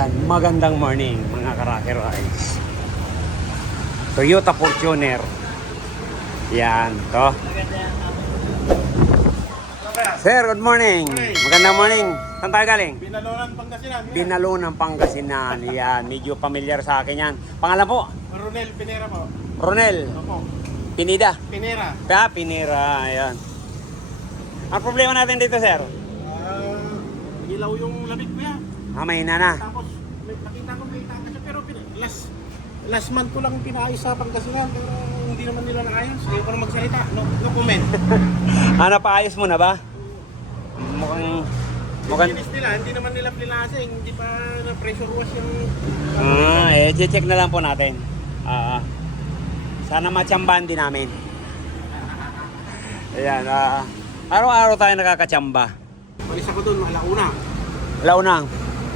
Yan, magandang morning mga ka-Rocker Rides. Toyota Fortuner. Yan, to. Sir, good morning. Magandang morning. Saan tayo galing? Binalonan, Pangasinan. Binalonan, Pangasinan. Yan, medyo familiar sa akin yan. Pangalan po? Ronel Pinera po. Ronel. Opo. Pinida. Pinera. Pinera. Ayan. Ang problema natin dito, sir? Ilaw yung lamig ko yan. Mahina na. Tapos, nakita ko may takas. Pero last month ko lang pinaayos sa Pangasinan. Pero hindi naman nila naayos. Ayaw ko na magsalita. No comment. Ano, paayos mo na ba? Mukhang... Linis nila. Hindi naman nila plinasing. Hindi pa na pressure wash yung... check na lang po natin. Sana matsambahan din namin. Ayan, araw-araw tayo nakakatsamba. Palis ako doon, alauna. Launang,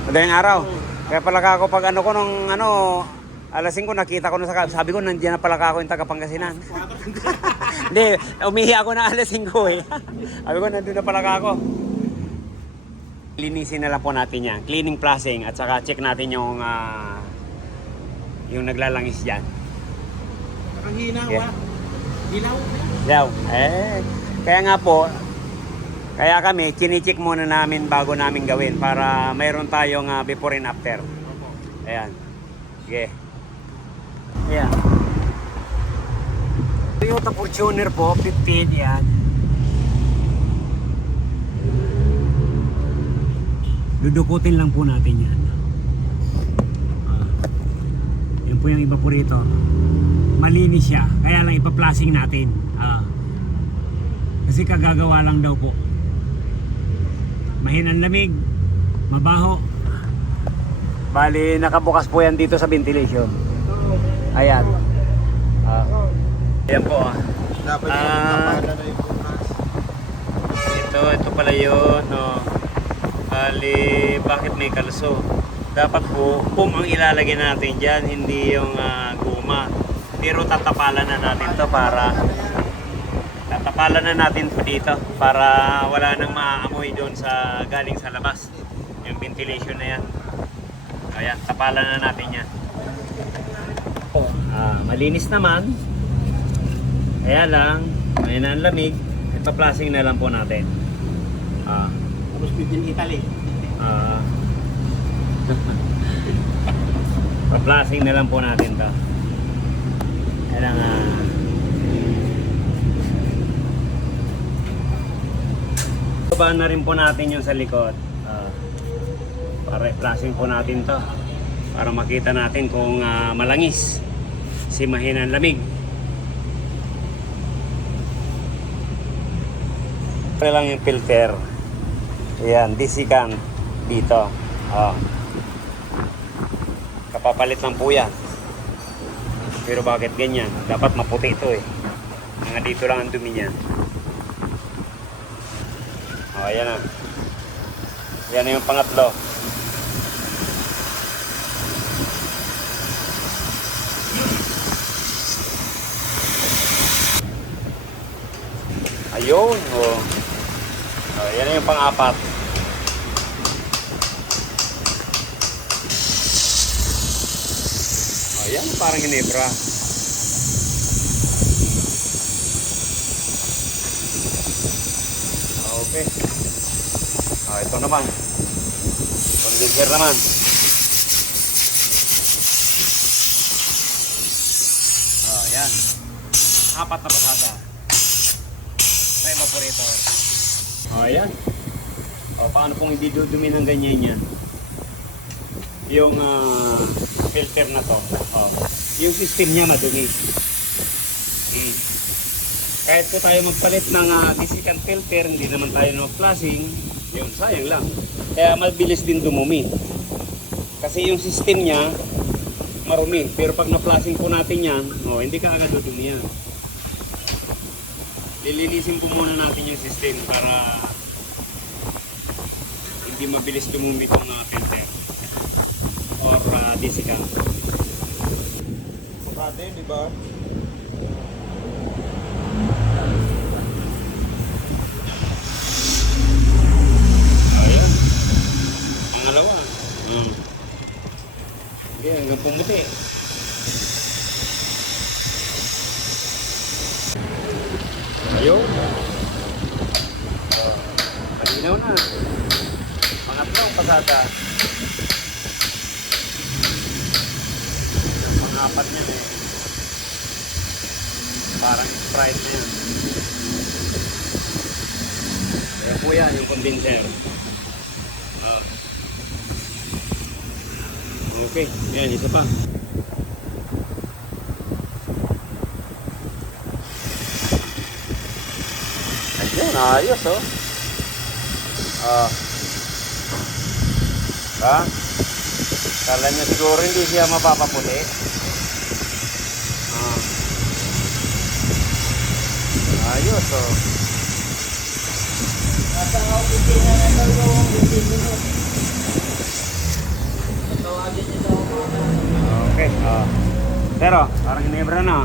madaling araw. Kaya pala ako pag ano ko nung alas 5 nakita ko na sabi ko nandiyan na pala ako yung taga Pangasinan. Hindi, umihi ako na alas 5 eh. Sabi ko nandun na pala ako. Linisin na lang po natin yan. Cleaning, flushing at saka check natin yung naglalangis dyan. Nakahina, Yeah. Hilaw. Yaw, kaya nga po, kaya kami, kinicheck muna namin bago namin gawin para mayroon tayong before and after. Ayan. Sige. Ayan. Toyota Fortuner po, 15, yan. Dudukutin lang po natin yan. Yan po yung evaporator. Malinis siya, kaya lang ipa-flushing natin. Kasi kagagawa lang daw po. Mahinang lamig, mabaho. Bali, nakabukas po yan dito sa ventilation. Ayan. Ayan po. Dapat yung na yung bukas. Ito pala yun. No. Bali, bakit may kalso? Dapat po, ang ilalagay natin dyan, hindi yung guma. Pero tatapalan na natin to para dito para wala nang maaamoy doon sa galing sa labas. Yung ventilation na yan. Kaya tapalan na natin yan. Malinis naman. Kaya lang, may na ang lamig. Ipa-flushing na lang po natin. Tapos pwedeng Italy. Pa-flushing na lang po natin to. Kailang baba na rin po natin yung sa likod. Para i-flushing po natin to para makita natin kung malangis si mahinang lamig. Ito lang yung filter. Ayan, desiccant dito. Kapapalit lang po yan. Pero bakit ganyan? Dapat maputi ito eh. Mga dito lang ang dumi niya. Ayan na. Yan na yung pangatlo. Ayun. Yan na yung pang-apat. Ayan, parang hinebra. Okay. Ito naman. Condenser naman. Ayan. Apat na pasada. Sa evaporator. Ayan. Paano pong hindi dudumi ng ganyan yan? Yung filter na to. Yung system niya madumi. Kahit po tayo magpalit ng desiccant filter, hindi naman tayo no-flushing, yun, sayang lang. Kaya mabilis din dumumi. Kasi yung system niya, marumi. Pero pag na-flushing po natin yan, hindi ka agad dudumi yan. Lilinisin po muna natin yung system para hindi mabilis dumumi itong filter or desiccant. Pwede, di ba? Ayun. Pangalawa. pumuti. Ayun. Malinaw na. Pangatlong pasada. Pangapat niya eh. Parang Sprite na yan. Kaya po yan yung condenser. Okay, yan isa pa. Ayun, ayos oh. Kala niya siguro hindi siya mapapaputi. Ayos oh. Nasa opisina na daw yung 15 minutes. Tawagin niyo daw ako. Okay, pero parang inebra na.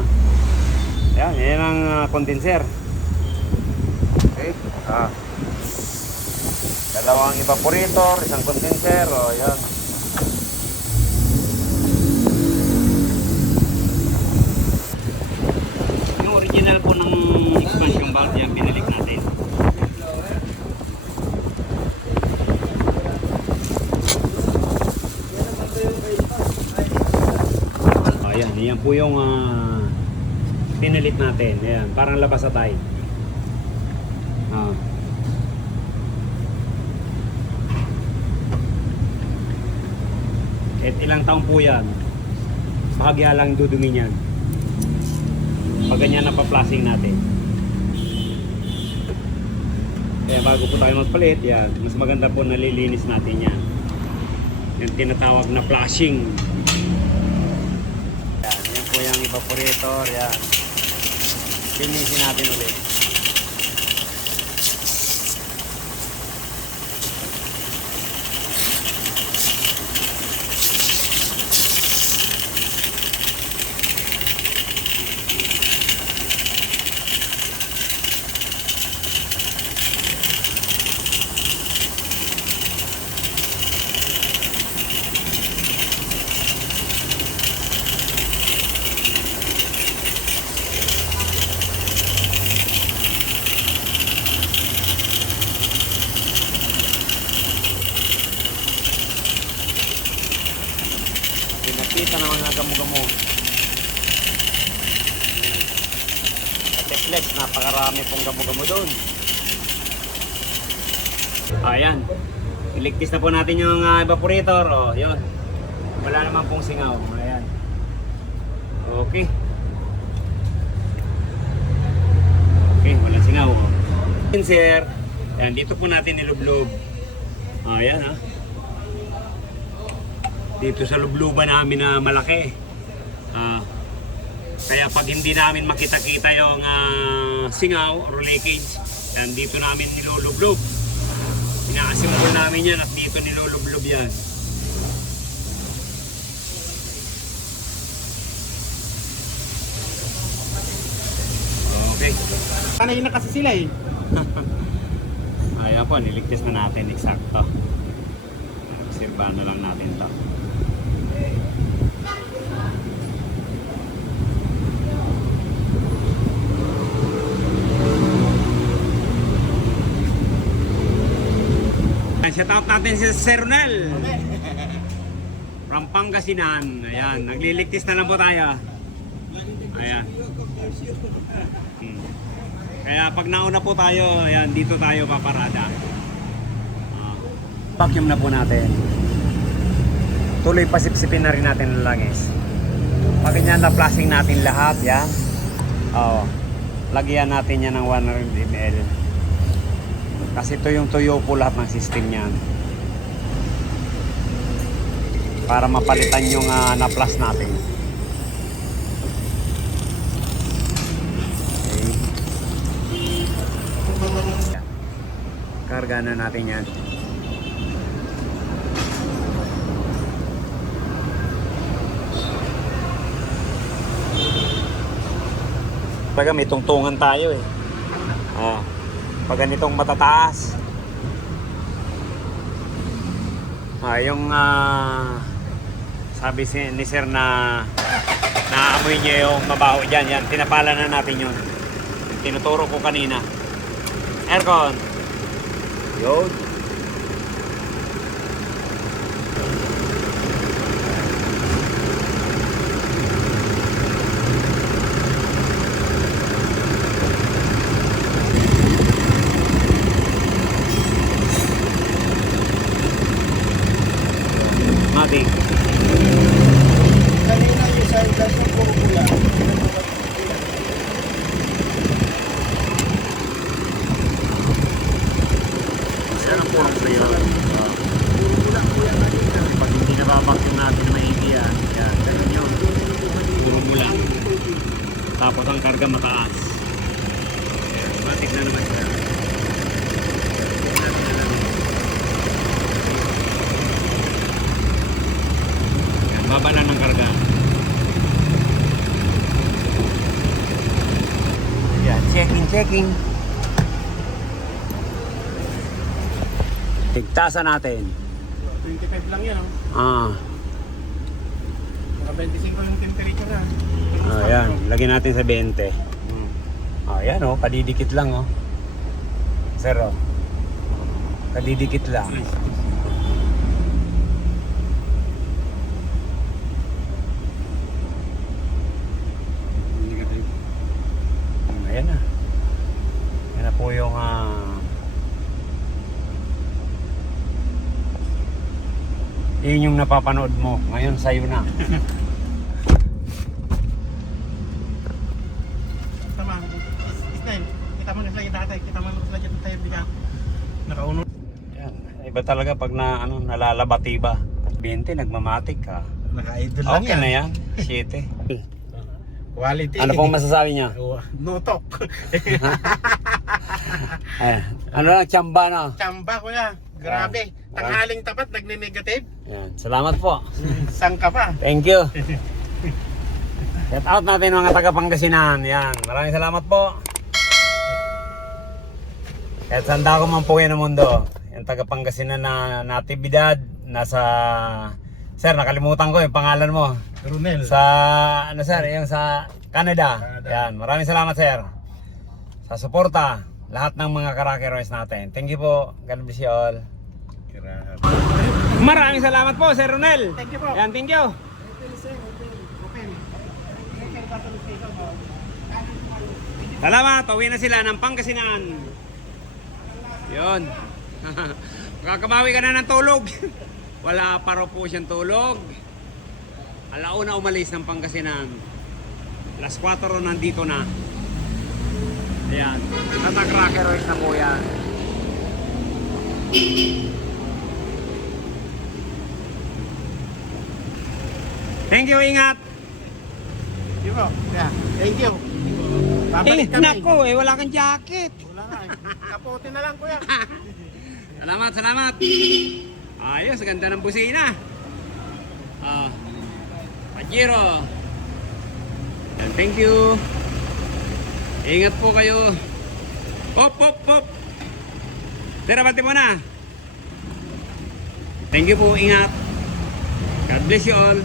Yan ang condenser. Okay, dalawang evaporator, isang condenser, yan. Yung original po ng expansion valve yan, binalik natin. Yan po yung pinalit natin. Ayan, parang labas sa tayo. At ilang taon po yan. Bahagya lang dudumi niyan. Pag ganyan na pa-flashing natin. Kaya bago po tayo magpalit, yan, mas maganda po nalilinis natin yan. Yung tinatawag na flashing. Yan po yung evaporator, yan. Linisin natin ulit. Pinakita na mga gamo-gamo. At flex, napakarami pong gamo-gamo doon. Ayan. Iligtis na po natin yung evaporator. O, yun. Wala naman pong singaw. Ayan. Okay. Okay, walang singaw. Sir, ayan, dito po natin nilublob. Ayan ha. Dito sa lubluban namin na malaki. Kaya pag hindi namin makita-kita yung singaw or leakage, yan, dito namin nilulublob. Inaasimbol namin yan at dito nilulublob yan. Okay. Sanay na kasi sila eh. Ayan po, niligtas na natin eksakto. Sirbahan na lang natin to. Shout out natin si Sir Ronel from Pangasinan. Ayan, nagliligtis na lang po tayo. Ayan. Kaya pag nauna po tayo, ayan, dito tayo paparada. Vacuum na po natin. Tuloy pasipsipin na rin natin ng langis. Pag ganyan na flashing natin lahat, yan. Lagyan natin yan ng 100 ml. Kasi ito yung tuyo po lahat ng system niyan. Para mapalitan yung na-flash natin. Okay. Karga na natin yan. Pag may tungtungan tayo eh. Pag ganitong matataas. Yung Sabi ni sir na naamoy niya yung mabaho dyan. Yan, tinapala na natin yun. Tinuturo ko kanina. Aircon. Yun. Matik. Kanina yung sa gas ng puro pula. Sana purong sa'yo. Puro pula po yan kanina. Pag hindi nababangkin natin na maigi yan, yan, ganun yun. Puro mula. Tapos ang karga mataas. Ayan, matik na naman siya. Ayan, baba na ng karga. Ayan, checking. Tigtasan natin. 25 lang yan, oh. Ah. Mga 25 yung temperature na. Ayan, lagyan natin sa 20. Ayan oh, kadidikit lang oh. Sir oh. Kadidikit lang. Ayan na. Ayan na po yung yun yung napapanood mo. Ngayon sa'yo na. Tama. Style. Kita mo na sila yung tatay. Kita mo na sila yung tayo biga. Nakaunod. Yan. Iba talaga pag nalalabati ba. 20, nagmamatik ka. Naka-idol lang Okay yan. na yan. 7. Quality. Ano pong masasabi niya? No talk. Ano lang, tsamba na. Chamba kuya. Grabe. Tanghaling tapat, nagne-negative. Yan. Salamat po. Sang ka pa. Thank you. Shout out natin mga taga Pangasinan. Yan. Maraming salamat po. Kahit saan ko man po yan ng mundo. Yung taga Pangasinan na natibidad. Nasa... Sir, nakalimutan ko yung pangalan mo. Runel. Sa... Ano sir? Yung sa Canada. Yan. Maraming salamat sir. Sa suporta. Lahat ng mga karakeroes natin. Thank you po. God bless you all. Maraming salamat po Sir Ronel. Thank you po. Yan, thank you. Open. Salamat, uwi na sila ng Pangasinan. Yun. Makakamawi ka na ng tulog. Wala pa raw po siyang tulog. Alauna umalis ng Pangasinan. Alas 4 nandito na. Ayan. Natakrakeroys na po yan. Thank you, ingat. Thank you po. Yeah. Thank you. Babalik kami. Nako, wala kang jacket. Wala nga. Kapote na lang kuya. Salamat. Ayos, ganda ng busina. Pajero. Thank you. Ingat po kayo. Pop. Tira, bati mo na. Thank you po, ingat. God bless you all.